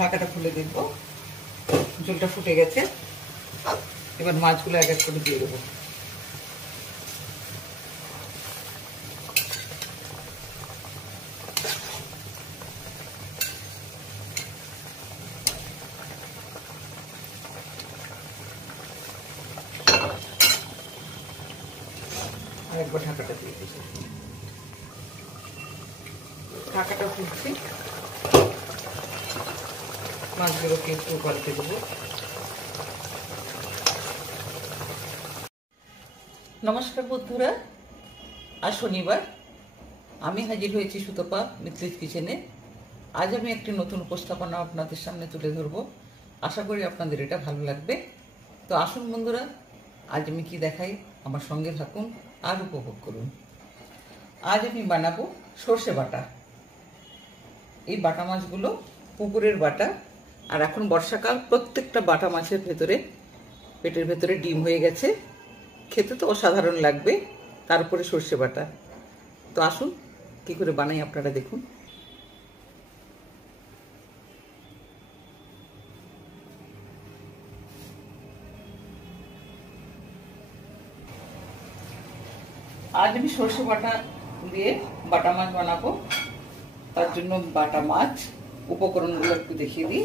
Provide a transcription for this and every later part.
ঢাকাটা খুলে দেখব, ঝোলটা ফুটে গেছে। এবার মাছগুলো এক এক করে দিয়ে দেবো। আরেকবার ঢাকাটা দিয়ে দিচ্ছি। ঢাকাটা খুলছি, মাছগুলোকে একটু পাল্টে দেবো। নমস্কার বন্ধুরা, আজ শনিবার, আমি হাজির হয়েছি সুতপা মিত্লিস কিচেনে। আজ আমি একটি নতুন উপস্থাপনা আপনাদের সামনে তুলে ধরবো। আশা করি আপনাদের এটা ভালো লাগবে। তো আসুন বন্ধুরা, আজ আমি কি দেখাই, আমার সঙ্গে থাকুন আর উপভোগ করুন। আজ আমি বানাবো সর্ষে বাটা। এই বাটা মাছগুলো পুকুরের বাটা, আর এখন বর্ষাকাল, প্রত্যেকটা বাটা মাছের ভেতরে, পেটের ভেতরে ডিম হয়ে গেছে। খেতে তো অসাধারণ লাগবে, তারপরে সর্ষে বাটা। তো আসুন কি করে বানাই আপনারা দেখুন। আজ আমি সর্ষে বাটা দিয়ে বাটা মাছ বানাবো। তার জন্য বাটা মাছ, উপকরণগুলো একটু দেখিয়ে দিই।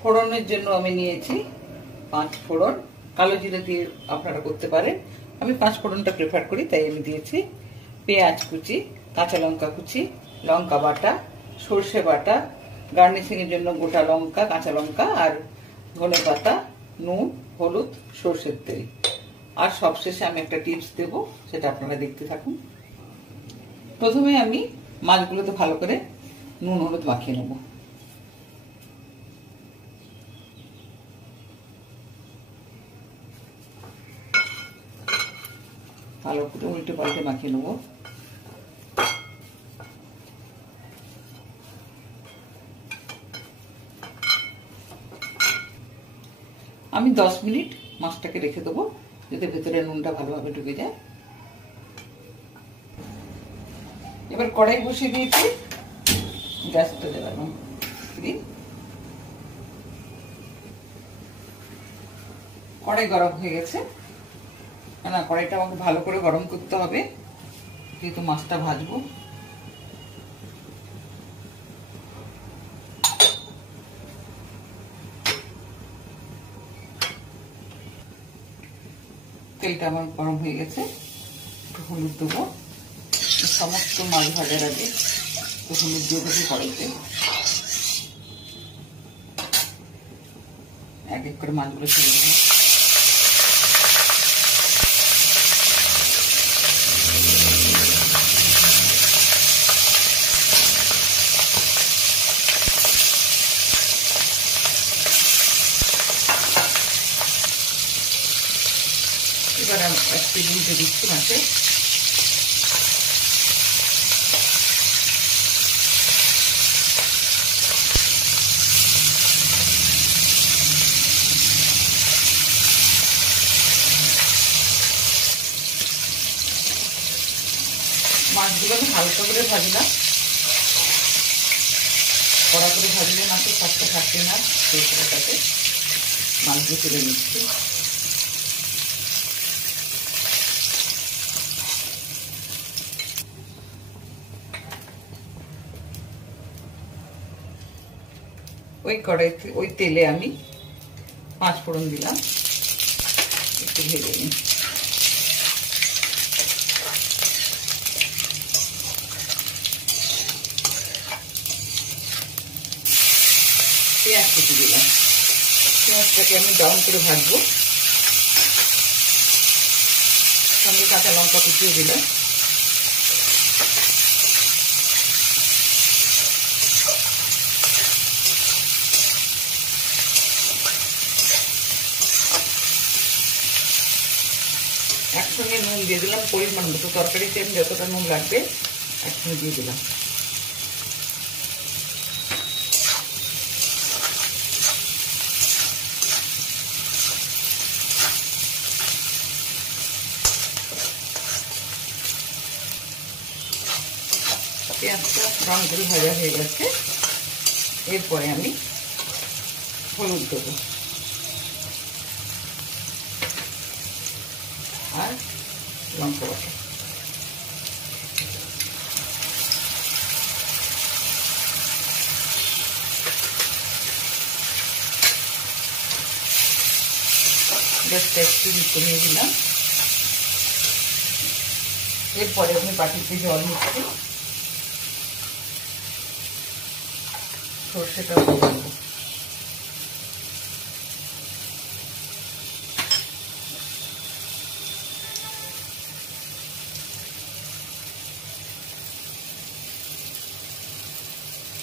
ফোড়নের জন্য আমি নিয়েছি 5 ফোড়ন। কালো জিরে দিয়ে আপনারা করতে পারেন, আমি 5 ফোড়নটা প্রেফার করি, তাই আমি দিয়েছি। পেঁয়াজ কুচি, কাঁচা লঙ্কা কুচি, লঙ্কা বাটা, সর্ষে বাটা, গার্নিশিং এর জন্য গোটা লঙ্কা, কাঁচা লঙ্কা আর ধনে পাতা, নুন, হলুদ, সর্ষের তেল। আর সবশেষে আমি একটা টিপস দেব, সেটা আপনারা দেখতে থাকুন। প্রথমে আমি মাছগুলোতে ভালো করে নুন হলুদ মাখিয়ে নেব। ভালো করে উল্টে পাল্টে মাখিয়ে নেব। আমি 10 মিনিট মাছটাকে রেখে দেবো, যাতে ভেতরে নুনটা ভালোভাবে ঢুকে যায়। এবার কড়াই বসিয়ে দিয়েছি, গ্যাসটা জ্বালানো। কড়াই গরম হয়ে গেছে। না, কড়াইটা আমাকে ভালো করে গরম করতে হবে, যেহেতু মাছটা ভাজবো। তেলটা আমার গরম হয়ে গেছে, একটু হলুদ দেবো। সমস্ত মাছ ভাজার আগে একটু হলুদ দিয়ে দেবো কড়াইতে। এক এক করে মাছগুলো ছেড়ে দেবো। এবার আমি একটু উল্টে দিচ্ছি মাছে। মাছগুলো আমি হালকা করে ভাজলাম, কড়া করে ভাজলে মাছের স্বাদটা থাকবে না, সেই কড়াটাতে মাছগুলো তুলে নিচ্ছি। ওই কড়াইতে, ওই তেলে আমি 5 ফোড়ন দিলাম, একটু ভেজে নিই। পেঁয়াজ কুচি দিলাম, পেঁয়াজটাকে আমি ব্রাউন করে ভাজবো। সঙ্গে কাঁচা লঙ্কা কুচিয়ে দিলাম। একসঙ্গে নুন দিয়ে দিলাম পরিমাণ মতো, তরকারিতে আমি যতটা নুন লাগবে একসঙ্গে দিয়ে দিলাম। পেঁয়াজটা ব্রাউন করে ভাজা হয়ে গেছে, এরপরে আমি হলুদ দেবো আর লঙ্কা বাটা। গ্যাসটা একটু কমিয়ে দিলাম। এরপরে আমি বাটিতে জল নিচ্ছি, সর্ষেটা দেবো।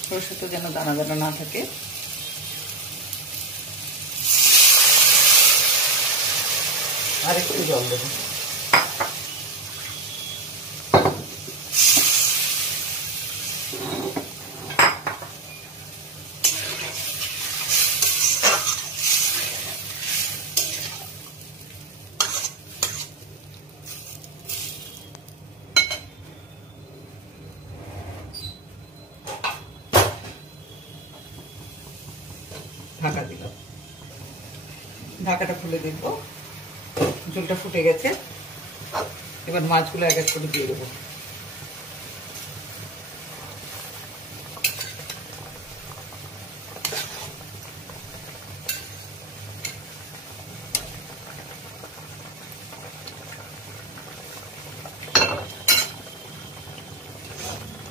সর্ষেটা যেন দানা দানা না থাকে। আর একটু জল দেবো। ঢাকা দিলাম, ঢাকাটা খুলে দেখবো ঝোলটা ফুটে গেছে। এবার মাছগুলো এক এক করে দিয়ে দেবো।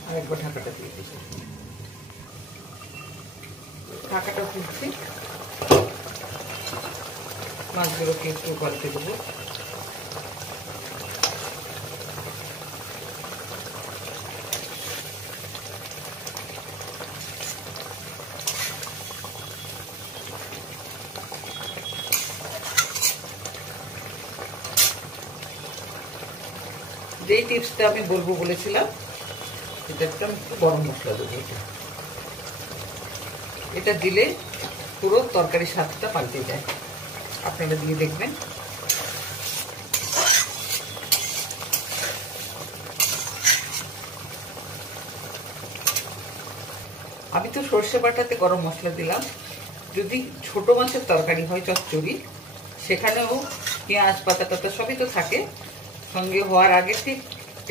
আর একবার ঢাকাটা দিয়ে দিচ্ছি। ঢাকাটা খুলছি, মাছগুলোকে একটু পাল্টে দেবো। যেই টিপসটা আমি বলবো বলেছিলাম, এটা একটু গরম মশলা দেবো। এটা দিলে পুরো তরকারির স্বাদটা পাল্টে যায়, আপনারা দিয়ে দেখবেন। আমি তো সর্ষে বাটাতে গরম মশলা দিলাম। যদি ছোট মাছের তরকারি হয়, চচ্চড়ি, সেখানেও পেঁয়াজ পাতা টাতা সবই তো থাকে, সঙ্গে হওয়ার আগে ঠিক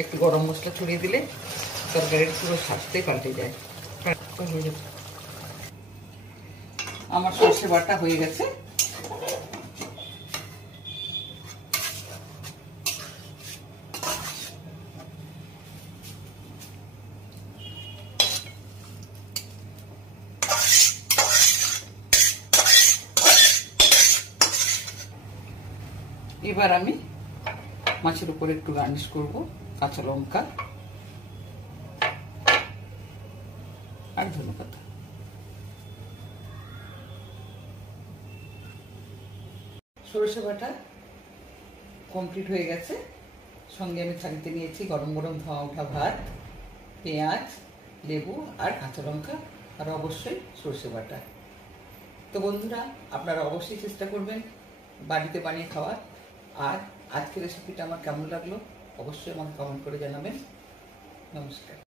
একটু গরম মশলা ছড়িয়ে দিলে তরকারির পুরো স্বাদটাই পাল্টে যায়। আমার সর্ষে বাটা হয়ে গেছে। এবার আমি মাছের উপরে একটু গার্নিশ করব কাঁচা লঙ্কা আর ধনেপাতা। সরষে বাটা কমপ্লিট হয়ে গেছে। সঙ্গে আমি থালিতে নিয়েছি গরম গরম ধোয়া ওঠা ভাত, পেঁয়াজ, লেবু আর কাঁচা লঙ্কা, আর অবশ্যই সরষে বাটা। তো বন্ধুরা, আপনারা অবশ্যই চেষ্টা করবেন বাড়িতে বানিয়ে খাওয়ার। আর আজকের রেসিপিটা আমার কেমন লাগলো অবশ্যই আমাকে কমেন্ট করে জানাবেন। নমস্কার।